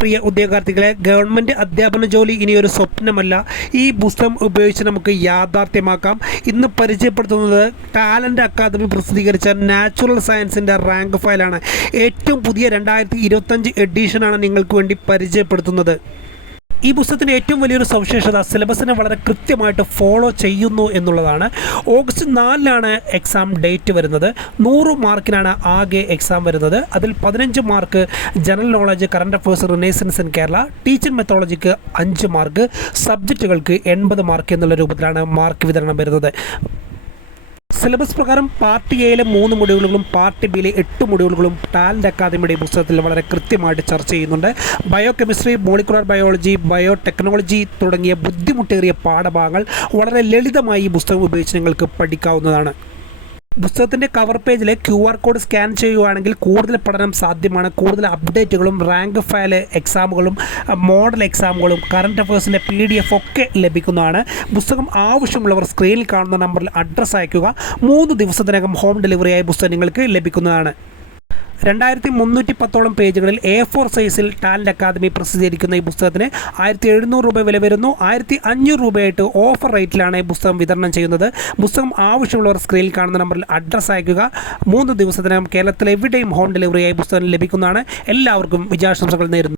പ്രിയ ഉദ്യോഗാർത്ഥികളെ, government അധ്യാപന ജോലി ഇനിയൊരു സ്വപ്നമല്ല. ഈ പുസ്തകം ഉപയോഗിച്ച് നമുക്ക് യാഥാർത്ഥ്യമാക്കാം. ഇന്ന് പരിചയപ്പെടുത്തുന്നത് ടാലൻ്റ് അക്കാദമി പ്രസിദ്ധീകരിച്ച നാച്ചുറൽ സയൻസിൻ്റെ റാങ്ക് ഫയലാണ്. ഏറ്റവും പുതിയ 2025 എഡിഷനാണ് നിങ്ങൾക്ക് വേണ്ടി പരിചയപ്പെടുത്തുന്നത്. ഈ പുസ്തകത്തിൻ്റെ ഏറ്റവും വലിയൊരു സവിശേഷത സിലബസിനെ വളരെ കൃത്യമായിട്ട് ഫോളോ ചെയ്യുന്നു എന്നുള്ളതാണ്. ഓഗസ്റ്റ് 4-ലാണ് എക്സാം ഡേറ്റ് വരുന്നത്. 100 മാർക്കിനാണ് ആകെ എക്സാം വരുന്നത്. അതിൽ 15 mark general knowledge, current affairs, renaissance in Kerala, teaching മെത്തോളജിക്ക് 5 മാർക്ക്, സബ്ജക്റ്റുകൾക്ക് 80 മാർക്ക് എന്നുള്ള രൂപത്തിലാണ് മാർക്ക് വിതരണം വരുന്നത്. സിലബസ് പ്രകാരം പാർട്ട് എയിലെ 3 മൊഡ്യൂളുകളും പാർട്ട് ബിയിലെ 8 മൊഡ്യൂളുകളും ടാലൻ്റ് അക്കാദമിയുടെ പുസ്തകത്തിൽ വളരെ കൃത്യമായിട്ട് ചർച്ച ചെയ്യുന്നുണ്ട്. Bio chemistry, molecular biology, bio technology തുടങ്ങിയ ബുദ്ധിമുട്ടേറിയ പാഠഭാഗങ്ങൾ വളരെ ലളിതമായി ഈ പുസ്തകം ഉപയോഗിച്ച് നിങ്ങൾക്ക് പഠിക്കാവുന്നതാണ്. പുസ്തകത്തിൻ്റെ കവർ പേജിലെ QR കോഡ് സ്കാൻ ചെയ്യുകയാണെങ്കിൽ കൂടുതൽ പഠനം സാധ്യമാണ്. കൂടുതൽ അപ്ഡേറ്റുകളും റാങ്ക് ഫയൽ എക്സാമുകളും മോഡൽ എക്സാമുകളും കറണ്ട് അഫയേഴ്സിൻ്റെ PDF ഒക്കെ ലഭിക്കുന്നതാണ്. പുസ്തകം ആവശ്യമുള്ളവർ സ്ക്രീനിൽ കാണുന്ന നമ്പറിൽ അഡ്രസ്സ് അയയ്ക്കുക. 3 ദിവസത്തിനകം ഹോം ഡെലിവറിയായി പുസ്തകം നിങ്ങൾക്ക് ലഭിക്കുന്നതാണ്. 2310 പേജുകളിൽ A4 സൈസിൽ ടാലൻ്റ് അക്കാദമി പ്രസിദ്ധീകരിക്കുന്ന ഈ പുസ്തകത്തിന് 1700 രൂപ വില വരുന്നു. 1500 രൂപയായിട്ട് ഓഫർ റേറ്റിലാണ് ഈ പുസ്തകം വിതരണം ചെയ്യുന്നത്. പുസ്തകം ആവശ്യമുള്ളവർ സ്ക്രീനിൽ കാണുന്ന നമ്പറിൽ അഡ്രസ്സ് അയയ്ക്കുക. 3 ദിവസത്തിനകം കേരളത്തിൽ എവിടെയും ഹോം ഡെലിവറിയായി പുസ്തകം ലഭിക്കുന്നതാണ്. എല്ലാവർക്കും വിജയാശംസകൾ നേരുന്നു.